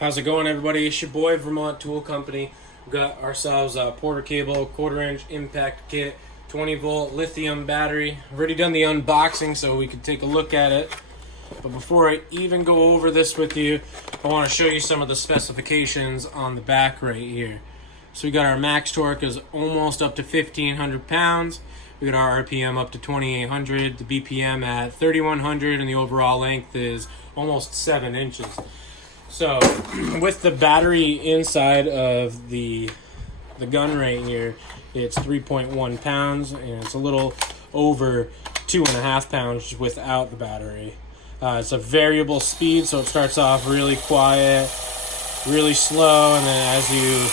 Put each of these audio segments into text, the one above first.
How's it going, everybody? It's your boy, Vermont Tool Company. We got ourselves a Porter Cable 1/4-inch impact kit, 20-volt lithium battery. I've already done the unboxing so we can take a look at it. But before I even go over this with you, I want to show you some of the specifications on the back right here. So we got our max torque is almost up to 1,500 pounds. We got our RPM up to 2,800, the BPM at 3,100, and the overall length is almost 7 inches. So with the battery inside of the gun right here, it's 3.1 pounds, and it's a little over 2.5 pounds without the battery. It's a variable speed, so it starts off really quiet, really slow, and then as you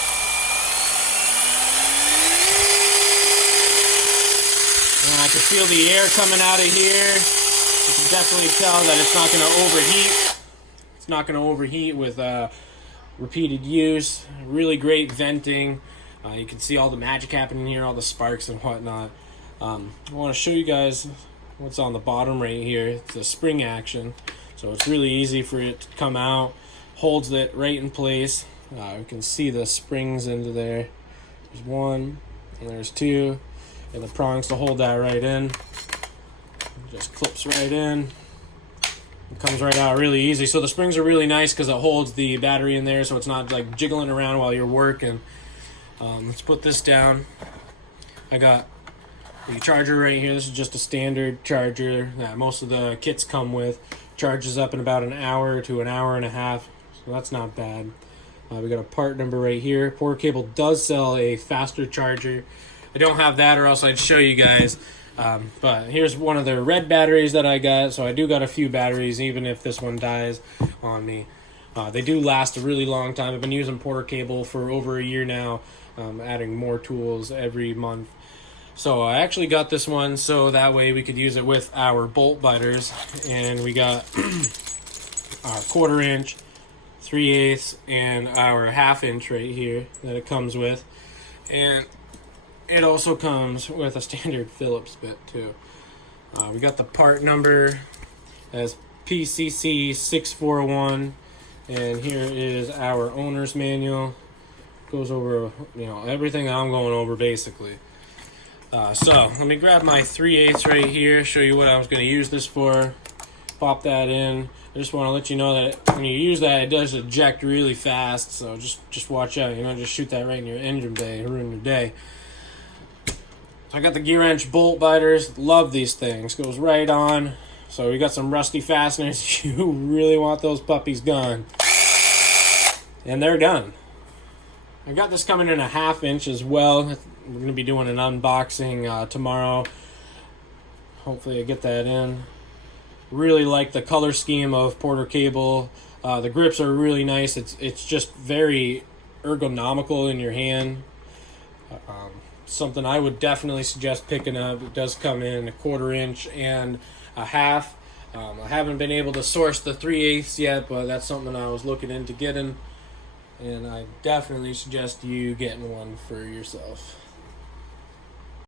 I can feel the air coming out of here. You can definitely tell that it's not going to overheat. It's not going to overheat with repeated use. Really great venting. You can see all the magic happening here, all the sparks and whatnot. I want to show you guys what's on the bottom right here. It's a spring action, so it's really easy for it to come out. Holds it right in place. You can see the springs into there. There's one, and there's two, and the prongs to hold that right in. It just clips right in. It comes right out really easy. So the springs are really nice because it holds the battery in there, so it's not like jiggling around while you're working. Let's put this down. I got the charger right here. This is just a standard charger that most of the kits come with. Charges up in about an hour to an hour and a half, so that's not bad. We got a part number right here. Porter Cable does sell a faster charger. I don't have that, or else I'd show you guys. But here's one of the red batteries that I got. So I do got a few batteries, even if this one dies on me. They do last a really long time. I've been using Porter Cable for over a year now, adding more tools every month. So I actually got this one so that way we could use it with our bolt biters. And we got our 1/4-inch, 3/8, and our 1/2 inch right here that it comes with. And it also comes with a standard Phillips bit too. We got the part number as PCC641, and here is our owner's manual. Goes over, everything I'm going over basically. So let me grab my 3/8 right here, show you what I was going to use this for. Pop that in. I just want to let you know that when you use that, it does eject really fast, so just watch out. Just shoot that right in your engine bay, ruin your day. I got the Gearwrench bolt biters. Love these things. Goes right on. So we got some rusty fasteners. You really want those puppies gone. And they're done. I got this coming in a 1/2 inch as well. We're going to be doing an unboxing tomorrow. Hopefully I get that in. Really like the color scheme of Porter Cable. The grips are really nice. It's just very ergonomical in your hand. Something I would definitely suggest picking up. It does come in a 1/4 inch and a 1/2. I haven't been able to source the 3/8 yet, but that's something I was looking into getting, and I definitely suggest you getting one for yourself.